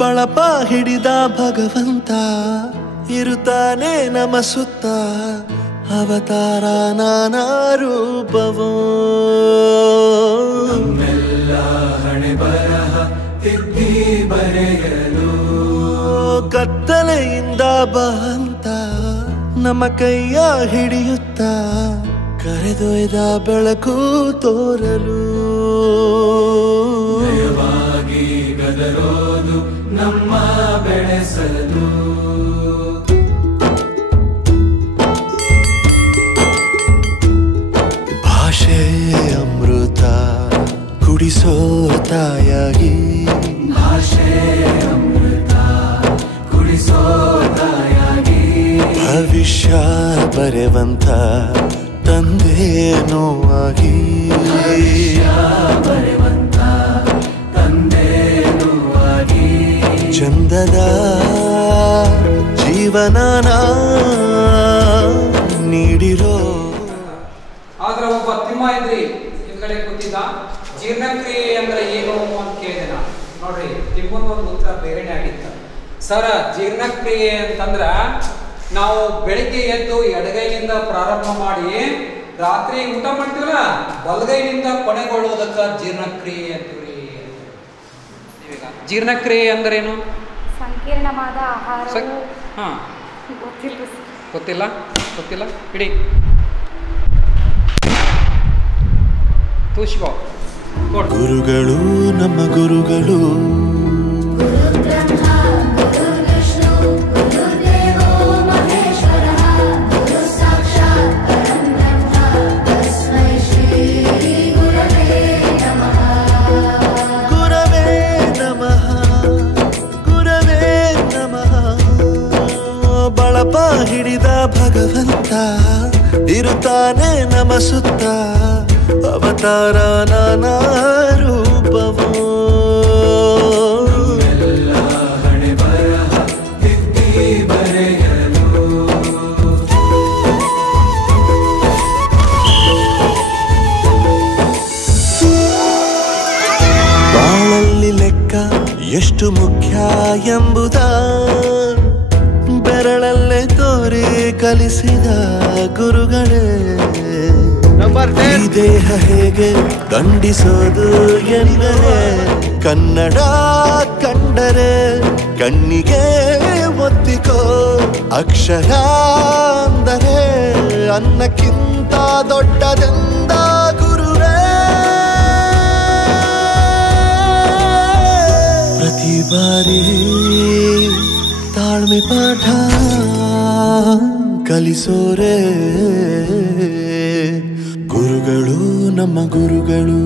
ಬಳಪ ಹಿಡಿದ ಭಗವಂತ ಇರುತ್ತಾನೆ ನಮ ಸುತ್ತ ಅವತಾರ ನಾನಾ ರೂಪವೋ ನಮ್ಮೆಲ್ಲ ಹಣೆ ಬರಹ ತಿದ್ದಿ ಬರೆಯಲು ಕತ್ತಲೆಯಿಂದ ಬಂತ ನಮ್ಮ ಕೈಯ ಹಿಡಿಯುತ್ತ ಕರೆದೊಯ್ದ ಬೆಳಕು ತೋರಲು ನಯವಾಗಿ ಗದರೋದು ನಮ್ಮ ಬೆಳೆಸಲು ಭಾಷೆ ಅಮೃತ ಕುಡಿಸೋ ತಾಯಾಗಿ ಭಾಷೆ ಅಮೃತ ಕುಡಿಸೋ ತಾಯಾಗಿ ಭವಿಷ್ಯ ಬರೆವಂತ ತಂದೇನೋ ಆಗಿ ಬರೆವಂತ ತಂದೇನೂ ಆಗಿ ಚಂದದ ಜೀವನನ ನೀಡಿರೋ ಆದ್ರೆ ಒಬ್ಬ ತಿಮ್ಮ ಇದ್ರಿ ಹಿಂದ್ಗಡೆ ಕೂತಿದ್ದ ಜೀರ್ಣಕ್ರಿಯೆ ಅಂದ್ರೆ ಏನು ಅಂತ ಕೇಳಿದೆ ನಾನು. ನೋಡ್ರಿ ತಿಮ್ಮನ ಒಂದು ಉತ್ತರ ಬೇರೆನೇ ಆಗಿತ್ತು. ಸರ್, ಜೀರ್ಣಕ್ರಿಯೆ ಅಂತಂದ್ರ ನಾವು ಬೆಳಿಗ್ಗೆ ಎದ್ದು ಎಡಗೈನಿಂದ ಪ್ರಾರಂಭ ಮಾಡಿ ರಾತ್ರಿ ಊಟ ಮಾಡ್ತೀವಲ್ಲ ಬಲಗೈನಿಂದ ಕೊನೆಗೊಳ್ಳುವುದಕ್ಕ ಜೀರ್ಣಕ್ರಿಯೆ ಅಂತೀವ್ರಿ. ನೀವೀಗ ಜೀರ್ಣಕ್ರಿಯೆ ಅಂದ್ರೇನು? ಸಂಕೀರ್ಣವಾದ ಆಹಾರ. ಹಾ, ಗೊತ್ತಿಲ್ಲ ಇಡಿ ತೂಶಿಕೋ ಗುರುಗಳು ನಮ್ಮ ಗುರುಗಳು ಬಳಪ ಹಿಡಿದ ಭಗವಂತ ಇರುತ್ತಾನೆ ನಮ ಸುತ್ತ ಅವತಾರ ನಾನಾ ರೂಪವೋ ಎಲ್ಲ ಹಣೆ ಬರಹ ತಿದ್ದಿ ಬರೆಯಲು ಬಾಳಲ್ಲಿ ಲೆಕ್ಕ ಎಷ್ಟು ಮುಖ್ಯ ಎಂಬುದ ಬೆರಳಲ್ಲೇ ತೋರಿ ಕಲಿಸಿದ ಗುರುಗಳೇ ಈ ದೇಹ ಹೇಗೆ ದಂಡಿಸೋದು ಎಂದರೆ ಕನ್ನಡ ಕಂಡರೆ ಕಣ್ಣಿಗೆ ಒತ್ತಿಕೋ ಅಕ್ಷರ ಅಂದರೆ ಅನ್ನಕ್ಕಿಂತ ದೊಡ್ಡದೆಂದ ಗುರುವೇ ಪ್ರತಿ ಬಾರಿ ತಾಳ್ಮೆ ಪಾಠ ಕಲಿಸೋರೆ ಗುರುಗಳು ನಮ್ಮ ಗುರುಗಳು.